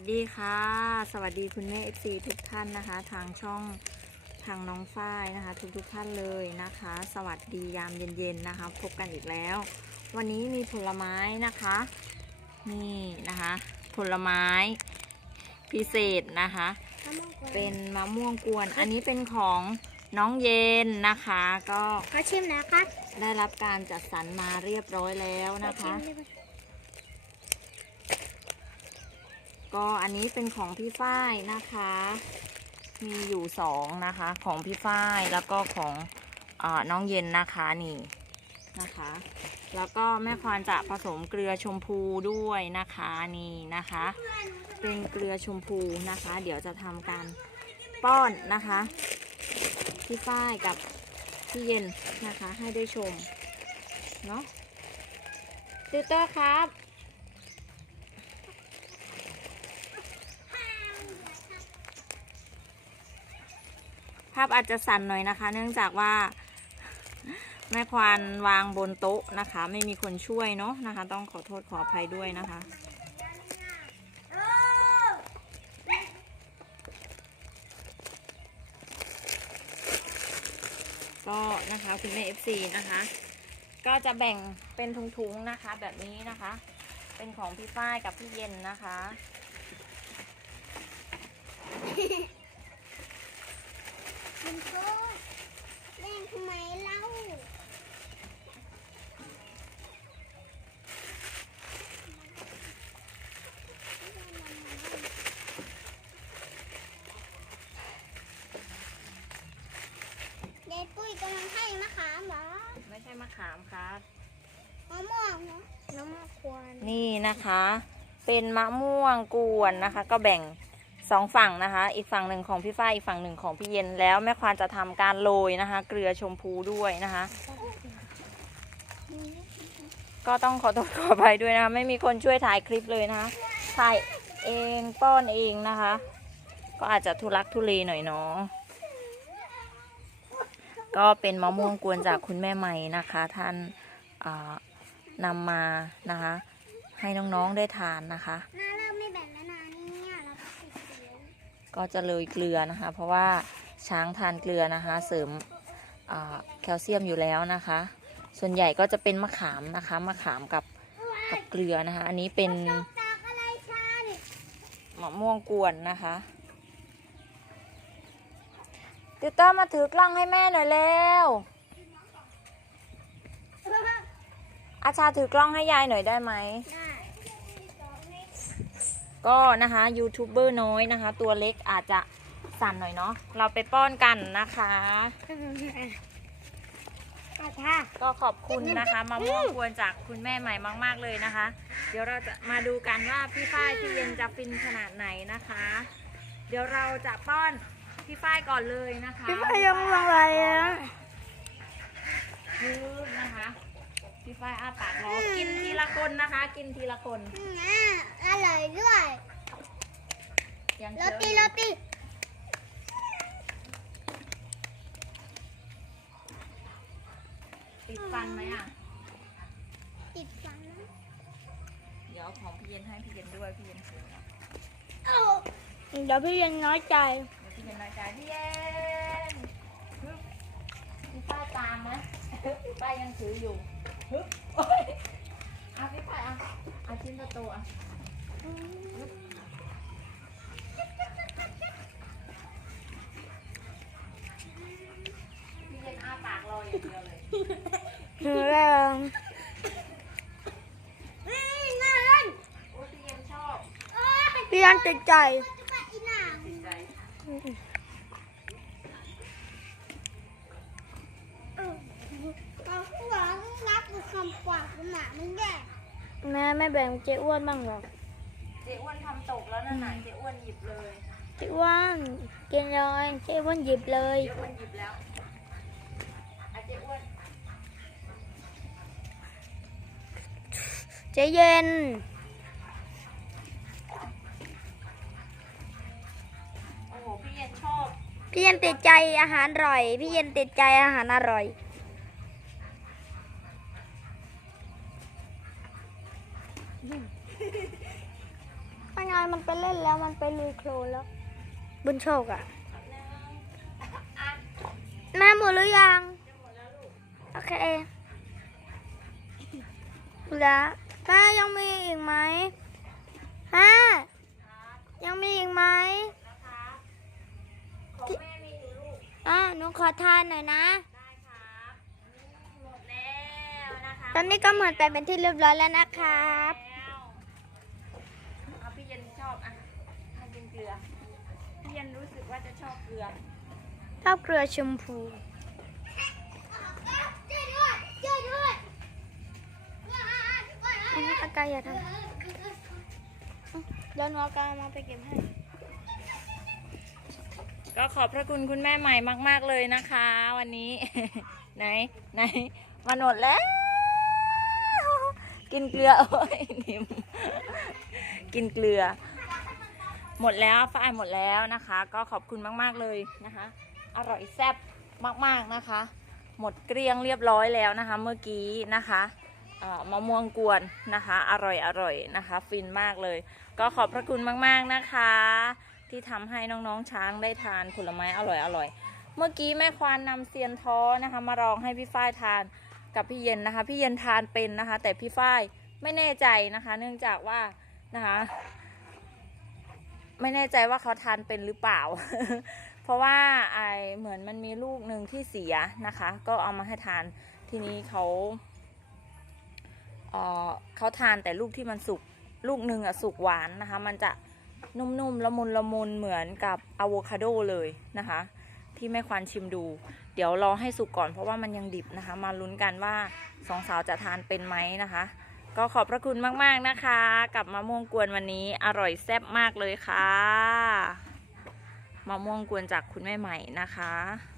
สดีค่ะ สวัสดีคุณแม่เอฟซีทุกท่านนะคะ ทางช่องทางน้องฝ้ายนะคะ ทุกทุกๆท่านเลยนะคะ สวัสดียามเย็นๆนะคะ พบกันอีกแล้ว วันนี้มีผลไม้นะคะ นี่นะคะ ผลไม้พิเศษนะคะ เป็นมะม่วงกวน อันนี้เป็นของน้องเย็นนะคะ ก็ขอชิมนะคะได้รับการจัดสรรมาเรียบร้อยแล้วนะคะ ก็อันนี้เป็นของพี่ฝ้ายนะคะ มีอยู่สองนะคะ ของพี่ฝ้ายแล้วก็ของอน้องเย็นนะคะนี่นะคะ แล้วก็แม่ควานจะผสมเกลือชมพูด้วยนะคะนี่นะคะ เป็นเกลือชมพูนะคะ เดี๋ยวจะทำการป้อนนะคะพี่ฝ้ายกับพี่เย็นนะคะให้ได้ชมเนาะติวเตอร์ครับ ภาพอาจจะสั่นหน่อยนะคะ เนื่องจากว่าแม่ควานวางบนโต๊ะนะคะ ไม่มีคนช่วยเนาะนะคะ ต้องขอโทษขออภัยด้วยนะคะ ก็นะคะคุณแม่ FC นะคะ ก็จะแบ่งเป็นถุงๆนะคะ แบบนี้นะคะ เป็นของพี่ฝ้ายกับพี่เย็นนะคะ มันโทษเล่นทำไมเล่าเด็กปุ้ยกำลังให้มะขามเหรอ ไม่ใช่มะขามครับมะม่วงเนาะน้ำมะควรนี่นะคะ เป็นมะม่วงกวนนะคะ ก็แบ่งสองฝั่งนะคะ อีกฝั่งหนึ่งของพี่ฝ้ายอีกฝั่งหนึ่งของพี่เย็นแล้วแม่ควานจะทำการโรยนะคะ เกลือชมพูด้วยนะคะ ก็ต้องขอโทษขออภัยด้วยนะคะ ไม่มีคนช่วยถ่ายคลิปเลยนะคะถ่ายเองป้อนเองนะคะ ก็อาจจะทุลักทุเลหน่อยเนาะ ก็เป็นมะม่วงกวนจากคุณแม่ใหม่นะคะ ท่านอ่านำมานะคะ ให้น้องๆได้ทานนะคะน่าเริ่มไม่แบ่งแล้วนะเนี่ยเราก็ติดเสียงก็จะเลยเกลือนะคะ เพราะว่าช้างทานเกลือนะคะ เสริมอ่าแคลเซียมอยู่แล้วนะคะ ส่วนใหญ่ก็จะเป็นมะขามนะคะมะขามกับกับเกลือนะคะ อันนี้เป็นจากอะไรชันมะม่วงกวนนะคะ ติวเตอร์มาถือกล้องให้แม่หน่อยเร็ว อาชาถือกล้องให้ยายหน่อยได้ไหม ก็นะคะยูทูบเบอร์น้อยนะคะ ตัวเล็กอาจจะสั่นหน่อยเนาะ เราไปป้อนกันนะคะอาค่ะก็ขอบคุณนะคะมะม่วงกวนจากคุณแม่ใหม่มาก ๆเลยนะคะ เดี๋ยวเราจะมาดูกันว่าพี่ฝ้ายพี่เย็นจะฟินขนาดไหนนะคะ เดี๋ยวเราจะป้อน พี่ฝ้ายก่อนเลยนะคะพี่พยังลงอะไรอะคือนะคะ พี่ฝ้ายอ้าปากรอกินทีละคนนะคะ กินทีละคนน่าอร่อยด้วยยังโรเคี้ยวอตียู่โรตีติดฟันไหมอะ ติดฟันนะเดี๋ยวเอาของพี่เย็นให้พี่เย็นด้วยพี่เย็นถือนะเดี๋ยวพี่ยังน้อยใจ เดี๋ยวพี่เย็นน้อยใจพี่เย็นฮึบพี่ฝ้ายตามนะพี่ฝ้ายยังถืออยู่ฮึบโอ๊ยเอาพี่ฝ้ายเอาเอาชิ้นโตๆอะพี่เย็นอ้าปากรออย่างเดียวเลยหนูแรงน่าเล่นโอ้ยพี่เย็นชอบ พี่ยังติดใจำกว่าขนาดมึงแย่แม่ไม่แบ่งเจ๊อ้วนบ้างหรอกเจ๊อ้วนทำตกแล้วนั่นน่ะเจ๊อ้วนหยิบเลยเจ๊อ้วนกินเลยเจ๊อ้วนหยิบเลยเจ๊อ้วนหยิบแล้วอะเจ๊อ้วนเจ๊เย็นโอ้โหพี่เย็นชอบ พี่เย็นติดใจอาหารอร่อย พี่เย็นติดใจอาหารอร่อย เป็นไงมันเป็นเล่นแล้วมันไปลุยโคลนแล้ว บุญโชคอะแม่หมดหรือยัง โอเคหมดแล้วแม่ยังมีอีกไหมแม่ยังมีอีกไหมของแม่มีอยู่ลูก อะหนูขอทานหน่อยนะ ได้ครับ หมดแล้วนะคะ ตอนนี้ก็เหมือนไปเป็นที่เรียบร้อยแล้วนะครับ แล้วเอาพี่เย็นชอบอะให้กินเกลือ พี่เย็น รู้สึกว่าจะชอบเกลือชอบเกลือชมพูอันนี้อากาศอย่าทำเดี๋ยวหนูเอากามาไปเก็บให้ ก็ขอบพระคุณคุณแม่ใหม่มาก ๆ เลยนะคะ วันนี้ ไหนไหนมาหมดแล้ว กินเกลือโอ้ยนิ่มกินเกลือ หมดแล้วฝ้ายหมดแล้วนะคะ ก็ขอบคุณมาก ๆ เลยนะคะ อร่อยแซ่บมากๆนะคะ หมดเกลี้ยงเรียบร้อยแล้วนะคะ เมื่อกี้นะคะมะม่วงกวนนะคะ อร่อยอร่อยนะคะ ฟินมากเลย ก็ขอบพระคุณมากๆนะคะ ที่ทำให้น้องๆช้างได้ทานผลไม้อร่อยอร่อยเมื่อกี้แม่ควานนำเซียนท้อนะคะ มาลองให้พี่ฝ้ายทานกับพี่เย็นนะคะ พี่เย็นทานเป็นนะคะ แต่พี่ฝ้ายไม่แน่ใจนะคะ เนื่องจากว่านะคะ ไม่แน่ใจว่าเขาทานเป็นหรือเปล่า เพราะว่าไอเหมือนมันมีลูกหนึ่งที่เสียนะคะ ก็เอามาให้ทานทีนี้เขาเออเขาทานแต่ลูกที่มันสุกลูกหนึ่งอะสุกหวานนะคะ มันจะนุ่มๆละมุนละมุนเหมือนกับอะโวคาโดเลยนะคะ ที่แม่ควานชิมดู เดี๋ยวรอให้สุกก่อนเพราะว่ามันยังดิบนะคะ มาลุ้นกันว่าสองสาวจะทานเป็นไหมนะคะ ก็ขอบพระคุณมาก ๆ นะคะ กับมะม่วงกวนวันนี้อร่อยแซ่บมากเลยค่ะ มะม่วงกวนจากคุณแม่ใหม่นะคะ